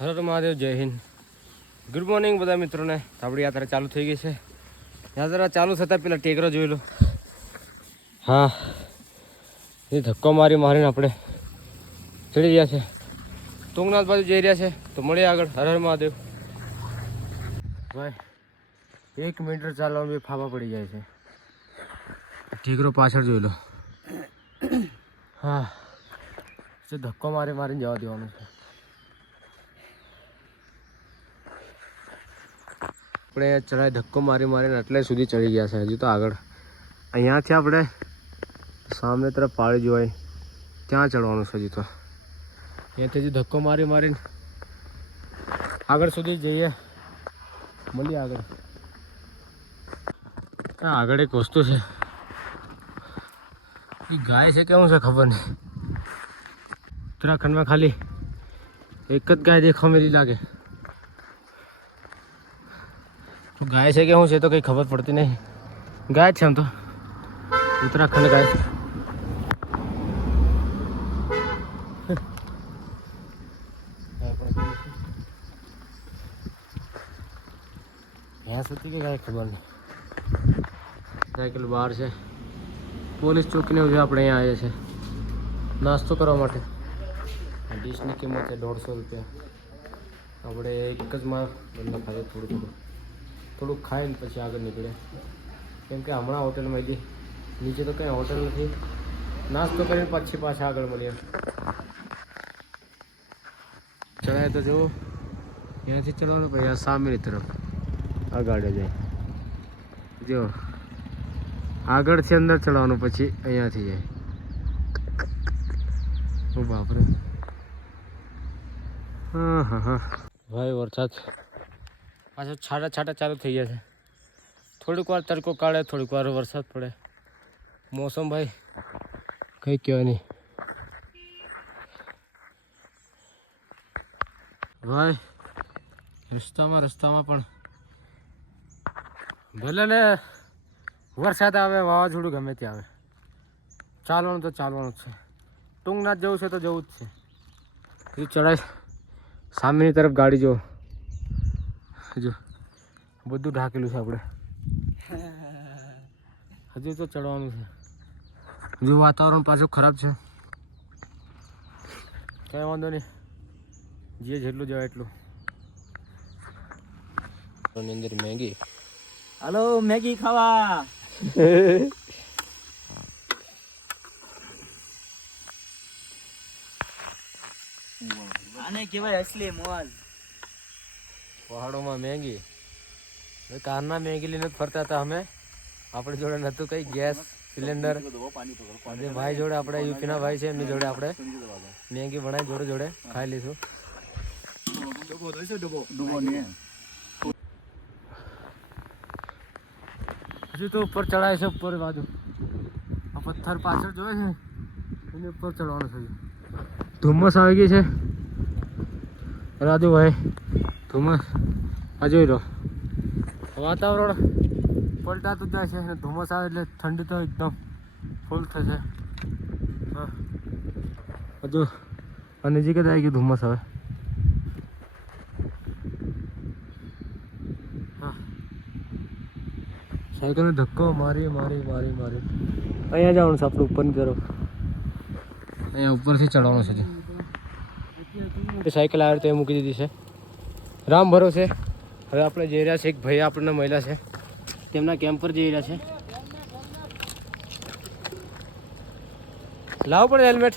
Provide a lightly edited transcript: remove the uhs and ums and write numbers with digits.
હર હર મહાદેવ, જય Hind, good morning બધા મિત્રોને. આપણી યાત્રા ચાલુ થઈ ગઈ છે. યાત્રા ચાલુ થતાં પેલા ટેકરો જોઈ લો. હા, એ ધક્કો મારીને આપણે ચડી રહ્યા છે. તુંગનાથ બાજુ જઈ રહ્યા છે. તો મળીએ આગળ. હર હર મહાદેવ. ભાઈ 1 મીટર ચાલવાનું બી ફાફા પડી જાય છે. ટેકરો પાછળ જોઈ લો. હા, ધક્કો મારીને જવા દેવાનું છે. આપણે ચડાઈ ધક્કો મારીને એટલે સુધી ચડી ગયા છે. હજુ તો આગળ અહીંયાથી આપણે સામે તરફ પાળી જોવાય ત્યાં ચડવાનું છે. હજુ તો અહીંયાથી હજુ ધક્કો મારીને આગળ સુધી જઈએ. મળીએ આગળ. આગળ એક વસ્તુ છે. એ ગાય છે કેવું છે ખબર નહીં. ઉત્તરાખંડમાં ખાલી એક જ ગાય દેખવા મેલી લાગે. તો ગાય છે કે શું છે તો કંઈ ખબર પડતી નહીં. ગાય છે આમ તો ઉત્તરાખંડ ગાય. ભેંસ હતી કે ગાય ખબર નહીં. સાયકલ બહાર છે. પોલીસ ચોકીને આપણે અહીંયા આવ્યા છે નાસ્તો કરવા માટે. ડીશની કિંમત છે 150 રૂપિયા. આપણે એક જ માં બંને ખાઈએ થોડુંક ખાઈને પછી આગળ નીકળે. કેમ કે હમણાં હોટલમાં ગઈ નીચે તો કંઈ હોટલ નથી. નાસ્તો કરીને પછી પાછા આગળ મળીએ. ચડાય તો જુઓ. અહીંયાથી ચડવાનું પછી અહીંયા સામેની તરફ આ ગાડી જાય. જો આગળથી અંદર ચડવાનું પછી અહીંયાથી જાય. ઓ બાપરે. હા ભાઈ વરસાદ પાછો છાંટા ચાલુ થઈ ગયા છે. થોડીક વાર તડકો કાઢે, થોડીક વાર વરસાદ પડે. મોસમ ભાઈ કંઈ કહેવાય નહીં. ભાઈ રસ્તામાં પણ ભલે ને વરસાદ આવે, વાવાઝોડું ગમે તે આવે, ચાલવાનું તો ચાલવાનું જ છે. તુંગનાથ જવું છે તો જવું જ છે. એ ચડાય સામેની તરફ ગાડી જો બધું ઢાકેલું છે. આપણે હજુ તો ચડવાનું છે. જો વાતાવરણ પાછું ખરાબ છે. કંઈ વાંધો નહીં, જેટલું જવાય એટલું. અંદર મેગી. હાલો મેગી ખાવા. આને કહેવાય અસલી મોજ. પહાડોમાં મેગી. કારના મેગી લઈને ફરતા હતા અમે. આપણી જોડે નહોતું કંઈ ગેસ સિલિન્ડર. અને ભાઈ જોડે આપણે યુપીના ભાઈ છે, એમની જોડે આપણે મેગી બનાવી જોડે ખાઈ લઈશું. હજુ તો ઉપર ચડાય છે. ઉપર બાજુ આ પથ્થર પાછળ જોવે છે એની ઉપર ચડવાનું છે. ધુમ્મસ આવી ગઈ છે રાજુભાઈ. ધુમ્મસ આ જોઈ લો. વાતાવરણ પલટાતું જાય છે. ધુમ્મસ આવે એટલે ઠંડી તો એકદમ ફૂલ થશે. હા, હજુ નજીક જ આવી ગયું ધુમ્મસ હવે. હા, સાયકલનો ધક્કો મારી અહીંયા જવાનું છે આપણે ઉપરની તરફ. અહીંયા ઉપરથી ચડવાનું છે. સાયકલ આવે તો એ મૂકી દીધી છે રામ ભરોસે. હવે આપણે જઈ રહ્યા છે. એક ભાઈ આપણને મહિલા છે, તેમના કેમ્પ પર જઈ રહ્યા છે. લાવવું પડે હેલ્મેટ.